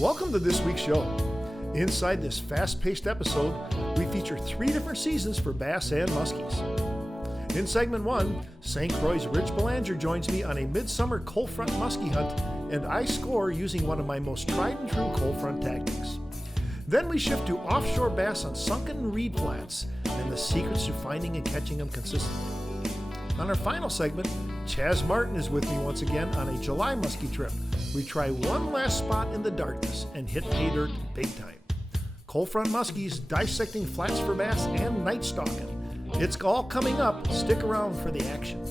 Welcome to this week's show. Inside this fast-paced episode, we feature 3 different seasons for bass and muskies. In segment 1, St. Croix's Rich Belanger joins me on a midsummer Coldfront muskie hunt, and I score using one of my most tried-and-true Coldfront tactics. Then we shift to offshore bass on sunken reed flats and the secrets to finding and catching them consistently. On our final segment, Chaz Martin is with me once again on a July muskie trip. We try one last spot in the darkness and hit pay dirt big time. Coldfront muskies, dissecting flats for bass, and night stalking. It's all coming up. Stick around for the action.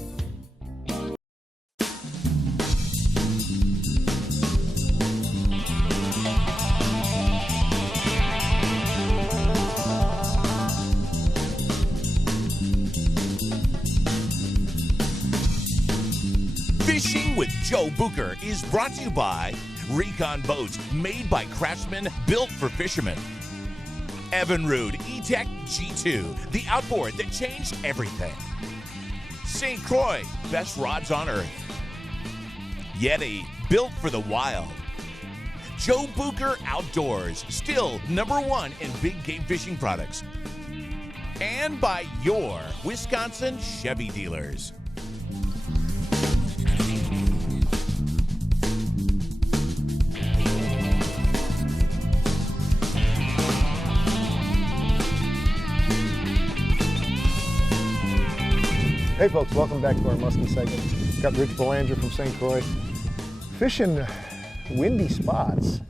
Fishing with Joe Bucher is brought to you by Recon Boats, made by craftsmen, built for fishermen. Evinrude E-Tech G2, the outboard that changed everything. St. Croix, best rods on earth. Yeti, built for the wild. Joe Bucher Outdoors, still #1 in big game fishing products. And by your Wisconsin Chevy dealers. Hey folks, welcome back to our muskie segment. Got Rich Belanger from St. Croix. Fishing windy spots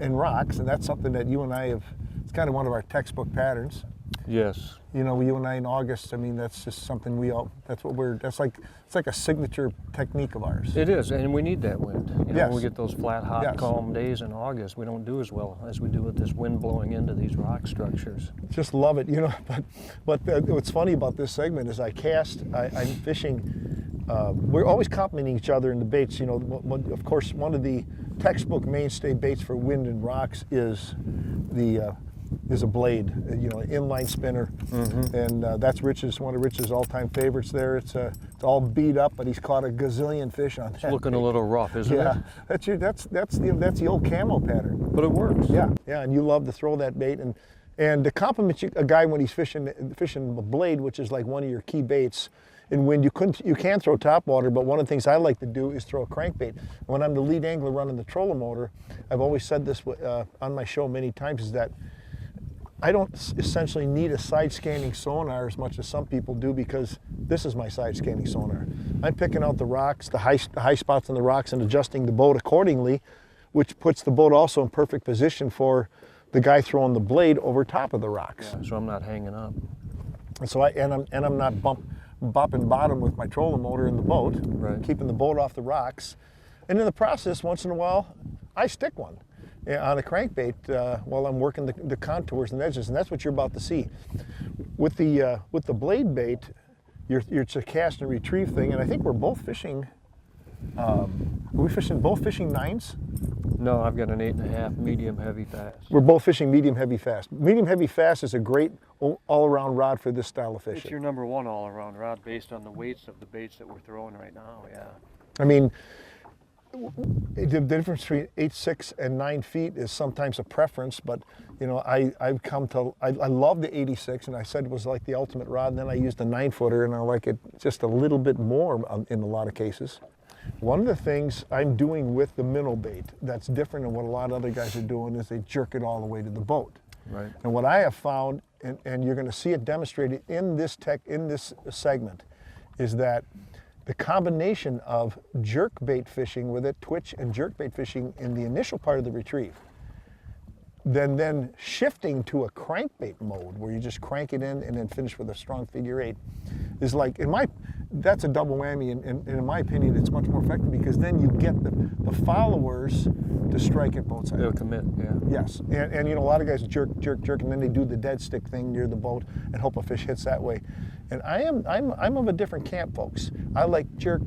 and rocks, and that's something that you and I have, it's kind of one of our textbook patterns. Yes. You know, you and I in August, I mean, that's just something that's like, it's like a signature technique of ours. It is, and we need that wind. You know, Yes. when we get those flat, hot, Yes. calm days in August, we don't do as well as we do with this wind blowing into these rock structures. Just love it, you know, but what's funny about this segment is I'm fishing, we're always complimenting each other in the baits. You know, of course, one of the textbook mainstay baits for wind and rocks is a blade, you know, an inline spinner, and that's one of Rich's all-time favorites there. It's all beat up, but he's caught a gazillion fish on that. It's looking a little rough, isn't Yeah, it? that's the old camo pattern. But it works. Yeah, and you love to throw that bait, and to compliment a guy when he's fishing a blade, which is like one of your key baits. In wind, you can throw topwater, but one of the things I like to do is throw a crankbait. When I'm the lead angler running the trolling motor, I've always said this on my show many times, is that I don't essentially need a side scanning sonar as much as some people do, because this is my side scanning sonar. I'm picking out the rocks, the high spots on the rocks, and adjusting the boat accordingly, which puts the boat also in perfect position for the guy throwing the blade over top of the rocks. Yeah, so I'm not hanging up. And so I'm not bopping bottom with my trolling motor in the boat, Right. keeping the boat off the rocks. And in the process, once in a while, I stick one on a crankbait while I'm working the contours and edges, and that's what you're about to see. With the blade bait, it's a cast and retrieve thing, and I think we're both fishing. Are we both fishing 9s? No, I've got an 8.5 medium heavy fast. We're both fishing medium heavy fast. Medium heavy fast is a great all-around rod for this style of fishing. It's your #1 all-around rod based on the weights of the baits that we're throwing right now, yeah. I mean, the difference between 8.6 and 9 feet is sometimes a preference, but you know, I love the 86, and I said it was like the ultimate rod, and then I used a 9-footer, and I like it just a little bit more in a lot of cases. One of the things I'm doing with the minnow bait that's different than what a lot of other guys are doing is they jerk it all the way to the boat. Right. And what I have found, and you're going to see it demonstrated in this segment, is that the combination of jerk bait fishing with it, twitch and jerk bait fishing in the initial part of the retrieve, then shifting to a crankbait mode where you just crank it in and then finish with a strong figure 8, is like, that's a double whammy, and in my opinion, it's much more effective, because then you get the followers to strike at both sides. They'll commit, yeah. Yes, and you know, a lot of guys jerk, and then they do the dead stick thing near the boat and hope a fish hits that way. And I'm of a different camp, folks. I like jerk,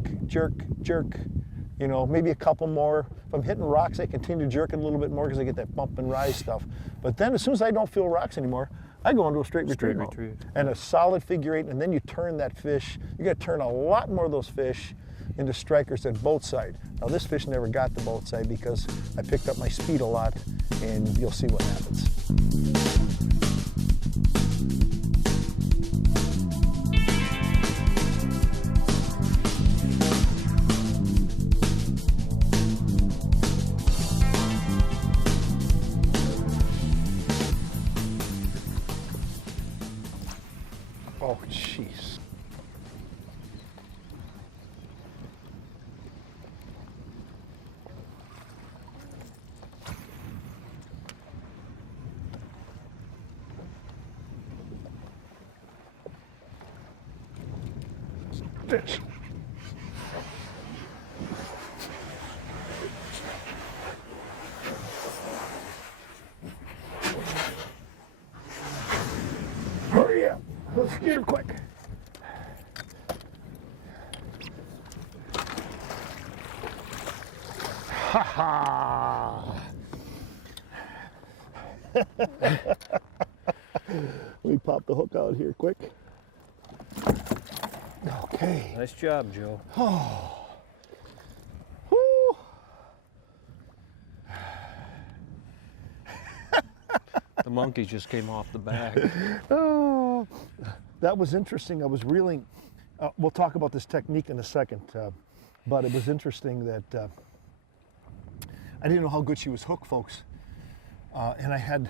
you know, maybe a couple more. If I'm hitting rocks, I continue to jerk it a little bit more because I get that bump and rise stuff. But then as soon as I don't feel rocks anymore, I go into a straight retrieve mode. And a solid figure 8, and then you turn that fish. You got to turn a lot more of those fish into strikers at boat side. Now this fish never got the boat side because I picked up my speed a lot, and you'll see what happens. Oh, jeez. Fish. Hurry up. Let's get her quick. Ha ha! Let me pop the hook out here quick. Okay. Nice job, Joe. Oh. Whew. The monkey just came off the back. Oh, that was interesting. I was reeling. We'll talk about this technique in a second, but it was interesting that I didn't know how good she was hooked, folks. And I'm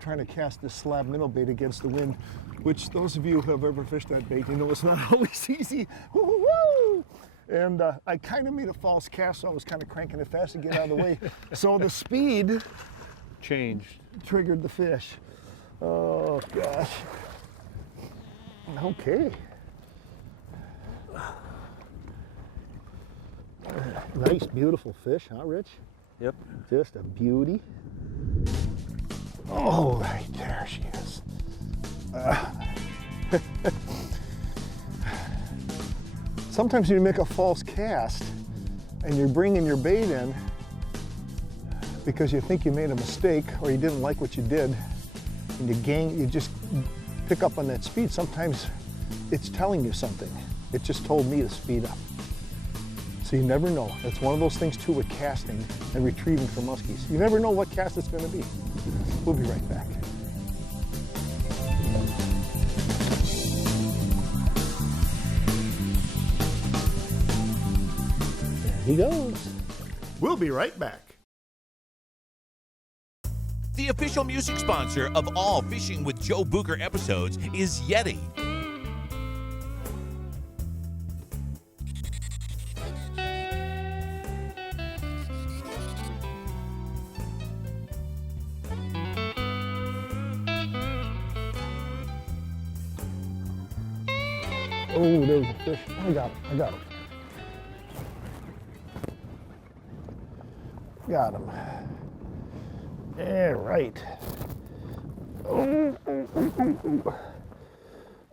trying to cast this slab minnow bait against the wind, which those of you who have ever fished that bait, you know it's not always easy. Woo-hoo-hoo! And I kind of made a false cast, so I was kind of cranking it fast to get out of the way. So the speed Changed. triggered the fish. Oh gosh. Okay. Nice, beautiful fish, huh, Rich? Yep. Just a beauty. Oh, right there she is. Sometimes you make a false cast and you're bringing your bait in because you think you made a mistake or you didn't like what you did, and you just pick up on that speed. Sometimes it's telling you something. It just told me to speed up. So you never know. It's one of those things too with casting and retrieving for muskies. You never know what cast it's going to be. We'll be right back. There he goes. We'll be right back. The official music sponsor of all Fishing with Joe Bucher episodes is Yeti. Oh, there's a fish. I got him. Got him. Yeah, right. Oh.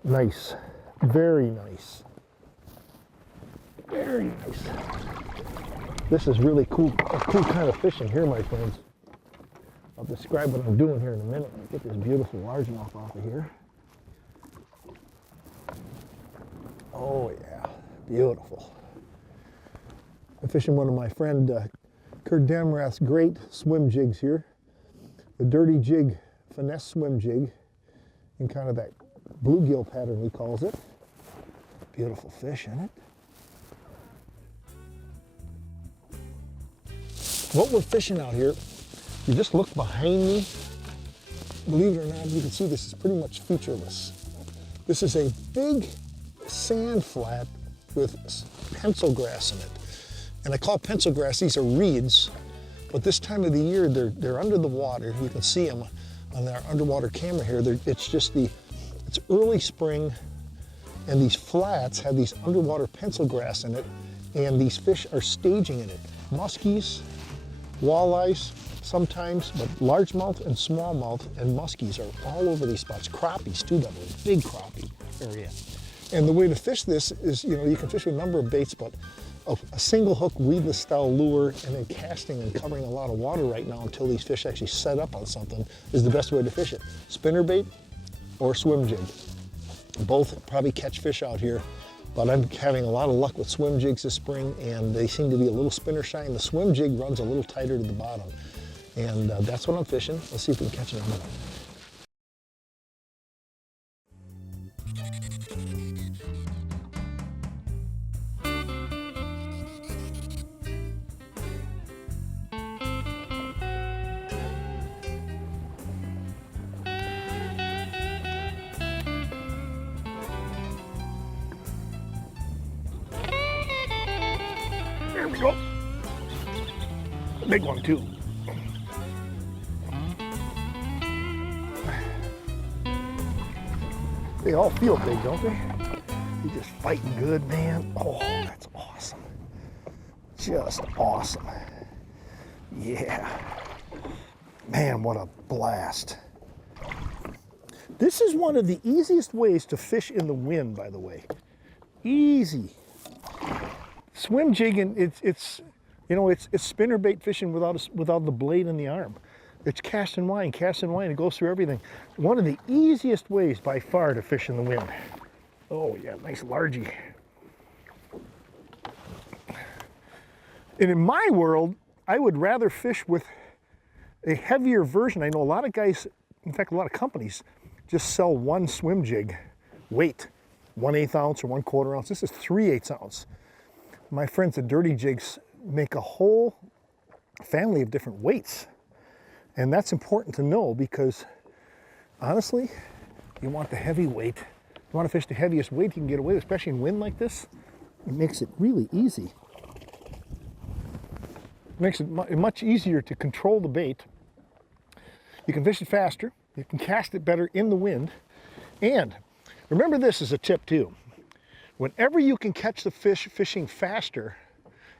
Nice. Very nice. Very nice. This is really cool, a cool kind of fishing here, my friends. I'll describe what I'm doing here in a minute. Get this beautiful largemouth off of here. Oh yeah, beautiful. I'm fishing one of my friend Kurt Damrath's great swim jigs here. The dirty jig, finesse swim jig, in kind of that bluegill pattern he calls it. Beautiful fish in it. What we're fishing out here, you just look behind me. Believe it or not, you can see this is pretty much featureless. This is a big sand flat with pencil grass in it. And I call pencil grass, these are reeds, but this time of the year they're under the water. You can see them on our underwater camera here. It's early spring, and these flats have these underwater pencil grass in it, and these fish are staging in it. Muskies, walleyes sometimes, but largemouth and smallmouth and muskies are all over these spots. Crappies too, that was big crappie area. And the way to fish this is, you can fish with a number of baits, but a single hook weedless style lure and then casting and covering a lot of water right now until these fish actually set up on something is the best way to fish it. Spinnerbait or swim jig. Both probably catch fish out here but I'm having a lot of luck with swim jigs this spring, and they seem to be a little spinner shy, and the swim jig runs a little tighter to the bottom. And that's what I'm fishing. Let's see if we can catch another one. There we go. Big one too. They all feel big, don't they? You're just fighting good, man. Oh, that's awesome. Just awesome. Yeah. Man, what a blast. This is one of the easiest ways to fish in the wind, by the way. Easy. Swim jigging, it's spinnerbait fishing without the blade in the arm. It's cast and wind, it goes through everything. One of the easiest ways by far to fish in the wind. Oh yeah, nice largie. And in my world, I would rather fish with a heavier version. I know a lot of guys, in fact a lot of companies, just sell one swim jig weight, 1/8 ounce or 1/4 ounce. This is 3/8 ounce. My friends at Dirty Jigs make a whole family of different weights. And that's important to know because, honestly, you want the heavy weight. You want to fish the heaviest weight you can get away with, especially in wind like this. It makes it really easy. It makes it much easier to control the bait. You can fish it faster. You can cast it better in the wind. And remember this as a tip too. Whenever you can catch the fish fishing faster,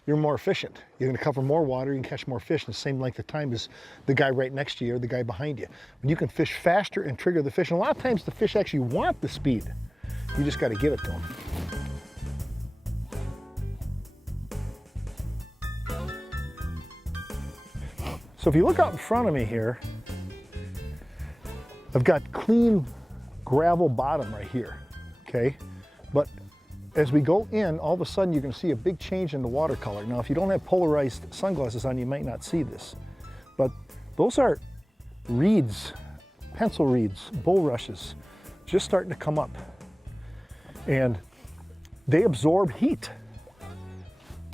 you're more efficient. You're going to cover more water, you can catch more fish in the same length of time as the guy right next to you or the guy behind you. When you can fish faster and trigger the fish, and a lot of times the fish actually want the speed. You just got to give it to them. So if you look out in front of me here, I've got clean gravel bottom right here, okay? But as we go in, all of a sudden you can see a big change in the water color. Now, if you don't have polarized sunglasses on, you might not see this. But those are reeds, pencil reeds, bulrushes, just starting to come up. And they absorb heat.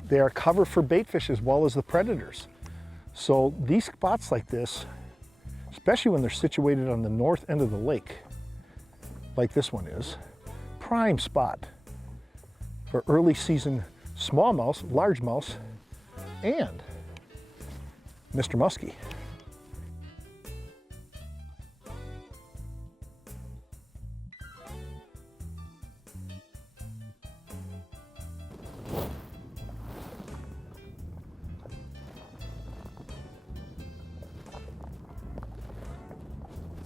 They are cover for bait fish as well as the predators. So these spots like this, especially when they're situated on the north end of the lake, like this one is, prime spot for early season smallmouth, largemouth, and Mr. Musky.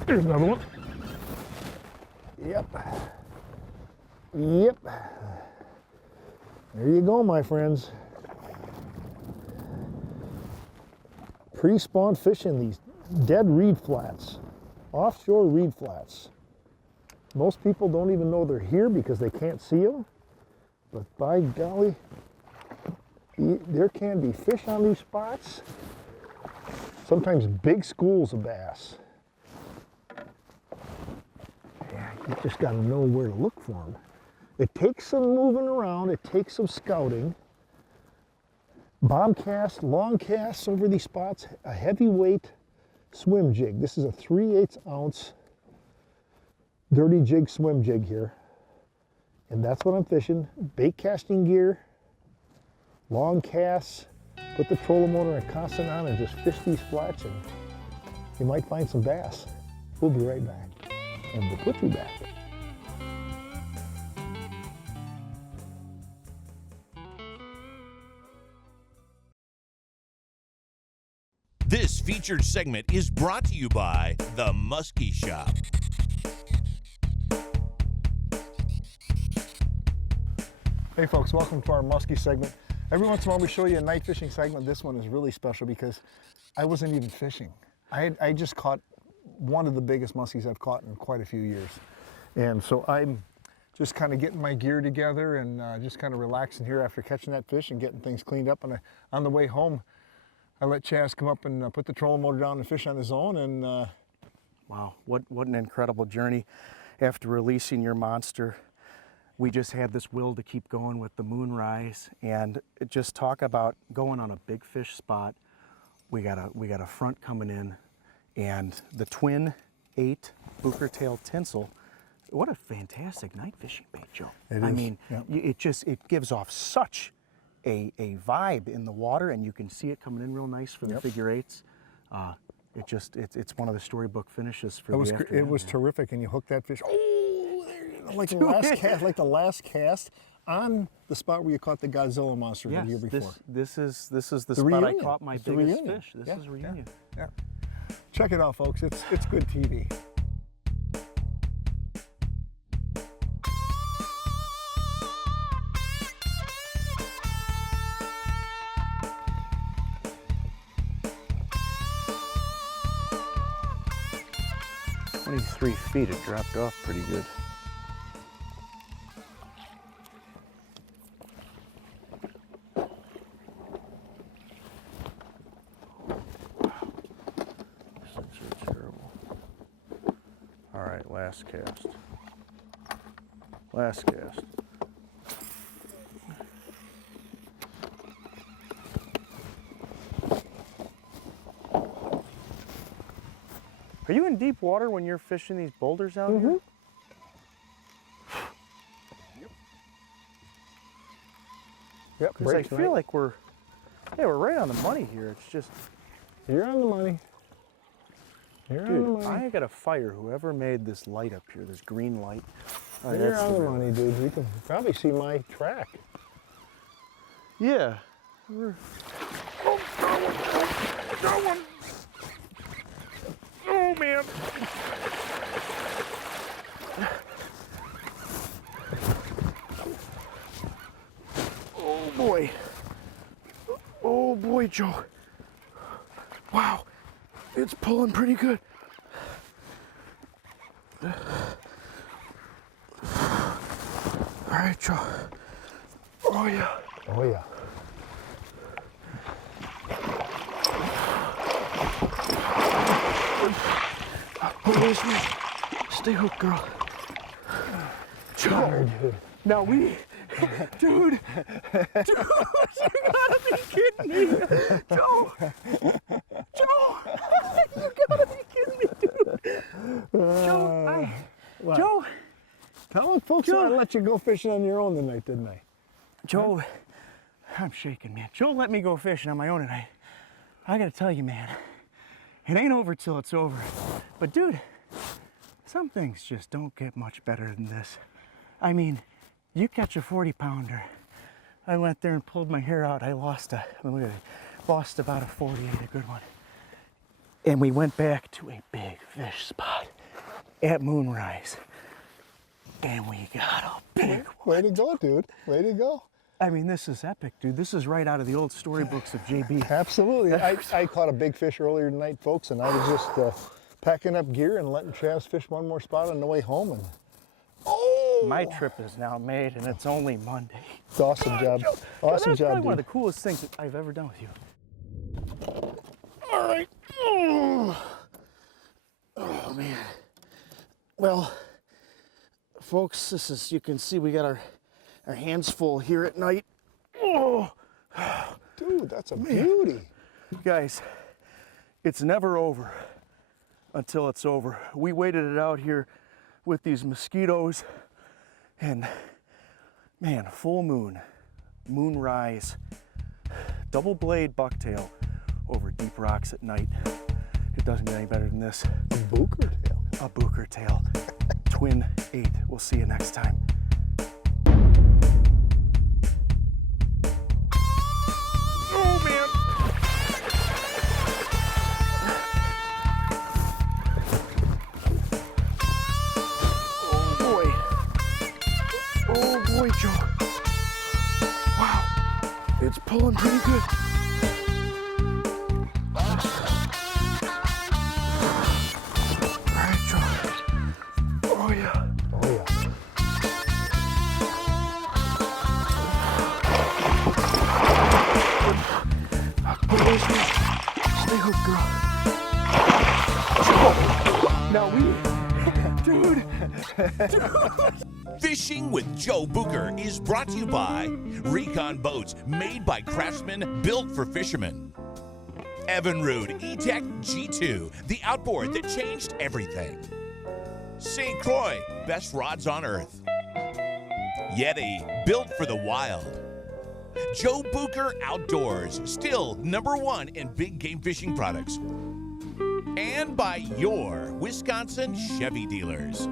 There's another one. Yep. Yep. There you go, my friends. Pre-spawn fish in these dead reed flats, offshore reed flats. Most people don't even know they're here because they can't see them, but by golly, there can be fish on these spots. Sometimes big schools of bass. Yeah, you just got to know where to look for them. It takes some moving around, it takes some scouting. Bomb cast, long casts over these spots, a heavyweight swim jig. This is a 3/8 ounce Dirty Jig swim jig here. And that's what I'm fishing. Bait casting gear, long casts, put the trolling motor and constant on and just fish these flats and you might find some bass. We'll be right back. And we'll put you back. This featured segment is brought to you by the Musky Shop. Hey folks, welcome to our Musky segment. Every once in a while we show you a night fishing segment. This one is really special because I wasn't even fishing. I just caught one of the biggest muskies I've caught in quite a few years. And so I'm just kind of getting my gear together and just kind of relaxing here after catching that fish and getting things cleaned up. And on the way home, I let Chaz come up and put the trolling motor down and fish on his own. And wow, what an incredible journey. After releasing your monster, we just had this will to keep going with the moonrise, and just talk about going on a big fish spot. We got a front coming in, and the twin 8 Bucher tail tinsel. What a fantastic night fishing bait, Joe. I mean, it gives off such a vibe in the water, and you can see it coming in real nice for the figure 8s. It's one of the storybook finishes for the afternoon. It was terrific, and you hooked that fish. Oh, there you go, like the last cast on the spot where you caught the Godzilla monster the year before. This is the spot reunion. I caught my It's biggest fish. This is a reunion. Yeah. Check it out, folks. It's good TV. "23 feet, it dropped off pretty good. These things are terrible. All right, last cast. Last cast. Are you in deep water when you're fishing these boulders out here? Yep. Because I feel like we're right on the money here. It's just, You're on the money. You're on the dude, money. I gotta fire whoever made this light up here, this green light. Oh, You're that's on the real- money, dude. You can probably see my track. Yeah. Oh man. Oh boy. Oh boy, Joe. Wow. It's pulling pretty good. All right, Joe. Oh yeah. Oh, yeah. Release me. Stay hooked, girl. Joe. Dude. Now we, dude, you gotta be kidding me, Joe, you gotta be kidding me, dude. Joe, Tell them folks I let you go fishing on your own tonight, didn't I? Joe, I'm shaking, man. Joe let me go fishing on my own tonight. I gotta tell you, man, it ain't over till it's over. But dude, some things just don't get much better than this. I mean, you catch a 40-pounder. I went there and pulled my hair out. I lost about a 48, a good one. And we went back to a big fish spot at moonrise. And we got a big one. Way to go, dude. Way to go. I mean, this is epic, dude. This is right out of the old storybooks of JB. Absolutely. I caught a big fish earlier tonight, folks, and I was just packing up gear and letting Chaz fish one more spot on the way home. And My trip is now made, and it's only Monday. it's awesome job. Joe, Awesome that's job, probably one of dude. the coolest things that I've ever done with you. All right. Oh man. Well, folks, this is, you can see we got our hands full here at night. Oh, Dude, that's a beauty. guys, it's never over until it's over. We waited it out here with these mosquitoes, and man, full moon, moonrise, double blade bucktail over deep rocks at night. It doesn't get any better than this. A Bucher tail. A Bucher tail, twin 8. We'll see you next time. Oh man. Oh boy. Oh boy, Joe. Wow. It's pulling pretty good. All right, Joe. Oh yeah. Oh, yeah. No, dude. Fishing with Joe Bucher is brought to you by Recon Boats, made by craftsmen, built for fishermen. Evinrude E-Tech G2, the outboard that changed everything. St. Croix, best rods on earth. Yeti, built for the wild. Joe Bucher Outdoors, still #1 in big game fishing products. And by your Wisconsin Chevy dealers.